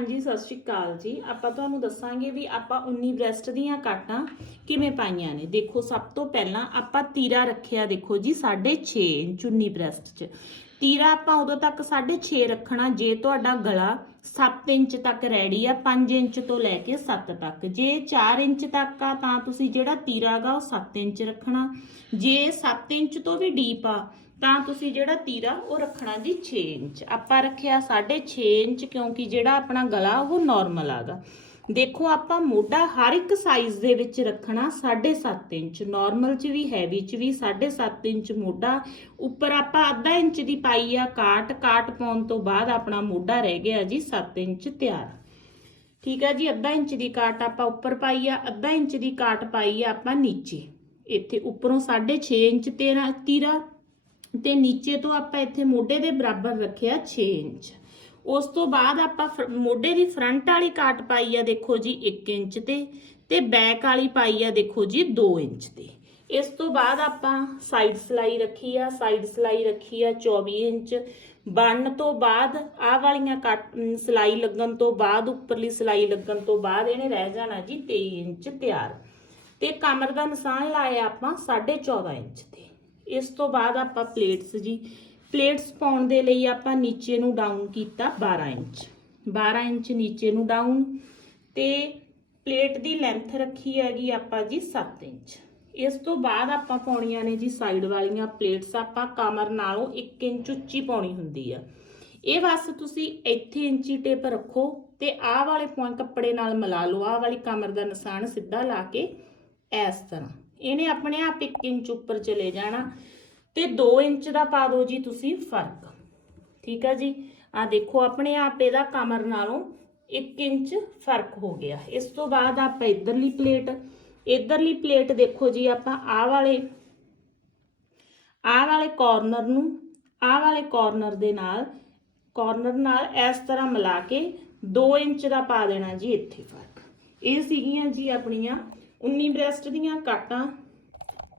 ਹਾਂਜੀ, ਸਤਿ ਸ਼੍ਰੀ ਅਕਾਲ ਜੀ। ਆਪਾਂ ਤੁਹਾਨੂੰ ਦੱਸਾਂਗੇ ਵੀ ਆਪਾਂ 19 ਬ੍ਰੈਸਟ ਦੀਆਂ ਕਾਟਾਂ ਕਿਵੇਂ ਪਾਈਆਂ ਨੇ। ਦੇਖੋ, ਸਭ ਤੋਂ ਪਹਿਲਾਂ ਆਪਾਂ ਤੀਰਾ ਰੱਖਿਆ ਦੇਖੋ ਜੀ 6.5 ਇੰਚ 19 ਬ੍ਰੈਸਟ 'ਚ। ਤੀਰਾ ਆਪਾਂ ਉਦੋਂ ਤੱਕ 6.5 ਰੱਖਣਾ, ਜੇ ਤੁਹਾਡਾ ਗਲਾ 7 ਇੰਚ ਤੱਕ ਰੈਡੀ ਆ 5 ਇੰਚ ਤੋਂ ਲੈ ਕੇ 7 ਤੱਕ। ਜੇ 4 ਇੰਚ ਤੱਕ ਆ, ਤਾਂ ਤੁਸੀਂ ਜਿਹੜਾ ਤੀਰਾ ਗਾ, ਉਹ 7 ਇੰਚ ਰੱਖਣਾ। ਜੇ 7 ਇੰਚ ਤੋਂ ਵੀ ਡੀਪ ਆ, ਤਾਂ ਤੁਸੀਂ ਜਿਹੜਾ ਤੀਰਾ, ਉਹ ਰੱਖਣਾ ਜੀ 6 ਇੰਚ। ਆਪਾਂ ਰੱਖਿਆ 6.5 ਇੰਚ, ਕਿਉਂਕਿ ਜਿਹੜਾ ਆਪਣਾ ਗਲਾ, ਉਹ ਨਾਰਮਲ ਆਗਾ ਦੇਖੋ, ਆਪਾਂ ਮੋਢਾ ਹਰ ਇੱਕ ਸਾਈਜ਼ ਦੇ ਵਿੱਚ ਰੱਖਣਾ 7.5 ਇੰਚ। ਨਾਰਮਲ 'ਚ ਵੀ ਹੈਵੀ 'ਚ ਵੀ 7.5 ਇੰਚ ਮੋਢਾ। ਉੱਪਰ ਆਪਾਂ ਅੱਧਾ ਇੰਚ ਦੀ ਪਾਈ ਆ ਕਾਟ। ਕਾਟ ਪਾਉਣ ਤੋਂ ਬਾਅਦ ਆਪਣਾ ਮੋਢਾ ਰਹਿ ਗਿਆ ਜੀ 7 ਇੰਚ ਤਿਆਰ। ਠੀਕ ਆ ਜੀ, ਅੱਧਾ ਇੰਚ ਦੀ ਕਾਟ ਆਪਾਂ ਉੱਪਰ ਪਾਈ ਆ, ਅੱਧਾ ਇੰਚ ਦੀ ਕਾਟ ਪਾਈ ਆ ਆਪਾਂ ਨੀਚੇ। ਇੱਥੇ ਉੱਪਰੋਂ 6.5 ਇੰਚ ਤੇਰਾ ਤੀਰਾ ਤੇ ਨੀਚੇ ਤੋਂ ਆਪਾਂ ਇੱਥੇ ਮੋਢੇ ਦੇ ਬਰਾਬਰ ਰੱਖਿਆ 6 ਇੰਚ। ਉਸ ਤੋਂ ਬਾਅਦ ਆਪਾਂ ਫ- ਮੋਢੇ ਦੀ ਫਰੰਟ ਵਾਲੀ ਕਾਟ ਪਾਈ ਆ ਦੇਖੋ ਜੀ 1 ਇੰਚ ਤੇ ਤੇ ਬੈਕ ਵਾਲੀ ਪਾਈ ਆ ਦੇਖੋ ਜੀ 2 ਇੰਚ ਤੇ। ਇਸ ਤੋਂ ਬਾਅਦ ਆਪਾਂ ਸਾਈਡ ਸਲਾਈ ਰੱਖੀ ਆ ਸਾਈਡ ਸਲਾਈ ਰੱਖੀ ਆ 24 ਇੰਚ। ਬਣਨ ਤੋਂ ਬਾਅਦ ਆਹ ਵਾਲੀਆਂ ਕੱਟ ਅਮ, ਸਲਾਈ ਲੱਗਣ ਤੋਂ ਬਾਅਦ ਉੱਪਰਲੀ ਸਲਾਈ ਲੱਗਣ ਤੋਂ ਬਾਅਦ ਇਹਨੇ ਰਹਿ ਜਾਣਾ ਜੀ 23 ਇੰਚ ਤਿਆਰ। ਤੇ ਕਮਰ ਦਾ ਨਿਸ਼ਾਨ ਲਾਇਆ ਆਪਾਂ 14.5 ਇੰਚ ਤੇ। ਇਸ ਤੋਂ ਬਾਅਦ ਆਪਾਂ ਪਲੇਟਸ ਜੀ ਪਲੇਟਸ ਪਾਉਣ ਦੇ ਲਈ ਆਪਾਂ ਨੀਚੇ ਨੂੰ ਡਾਊਨ ਕੀਤਾ 12 ਇੰਚ। 12 ਇੰਚ ਨੀਚੇ ਨੂੰ ਡਾਊਨ ਤੇ ਪਲੇਟ ਦੀ ਲੈਂਥ ਰੱਖੀ ਹੈਗੀ ਆਪਾਂ ਜੀ 7 ਇੰਚ। ਇਸ ਤੋਂ ਬਾਅਦ ਆਪਾਂ ਪਾਉਣੀਆਂ ਨੇ ਜੀ ਸਾਈਡ ਵਾਲੀਆਂ ਪਲੇਟਸ। ਆਪਾਂ ਕਮਰ ਨਾਲੋਂ 1 ਇੰਚ ਉੱਚੀ ਪਾਉਣੀ ਹੁੰਦੀ ਆ। ਇਹ ਬਸ ਤੁਸੀਂ ਇੱਥੇ ਇੰਚੀ ਟੇਪ ਰੱਖੋ ਤੇ ਆਹ ਵਾਲੇ ਪੁਆਇੰਟ ਕੱਪੜੇ ਨਾਲ ਮਿਲਾ ਲਓ। ਆਹ ਵਾਲੀ ਕਮਰ ਦਾ ਨਿਸ਼ਾਨ ਸਿੱਧਾ ਲਾ ਕੇ ਇਸ ਤਰ੍ਹਾਂ। ਇਹਨੇ ਆਪਣੇ ਆਪ 1 ਇੰਚ ਉੱਪਰ ਚਲੇ ਜਾਣਾ। ਤੇ 2 ਇੰਚ ਦਾ ਪਾ ਦਿਓ ਜੀ ਤੁਸੀਂ ਫ਼ਰਕ। ਠੀਕ ਆ ਜੀ? ਆ ਦੇਖੋ, ਆਪਣੇ ਆਪ ਇਹਦਾ ਕਮਰ ਨਾਲੋਂ 1 ਇੰਚ ਫ਼ਰਕ ਹੋ ਗਿਆ। ਇਸ ਤੋਂ ਬਾਅਦ ਆਪਾਂ ਇਧਰਲੀ ਪਲੇਟ ਇਧਰਲੀ ਪਲੇਟ ਦੇਖੋ ਜੀ ਆਪਾਂ, ਆਹ ਵਾਲੇ ਆਹ ਵਾਲੇ ਕਾਰਨਰ ਨੂੰ, ਆਹ ਵਾਲੇ ਕਾਰਨਰ ਦੇ ਨਾਲ ਕਾਰਨਰ ਨਾਲ ਇਸ ਤਰ੍ਹਾਂ ਮਿਲਾ ਕੇ 2 ਇੰਚ ਦਾ ਪਾ ਦੇਣਾ ਜੀ ਇੱਥੇ ਫ਼ਰਕ। ਇਹ ਸੀਗੀਆਂ ਜੀ ਆਪਣੀਆਂ 19 ਬ੍ਰੈਸਟ ਦੀਆਂ ਕਾਟਾਂ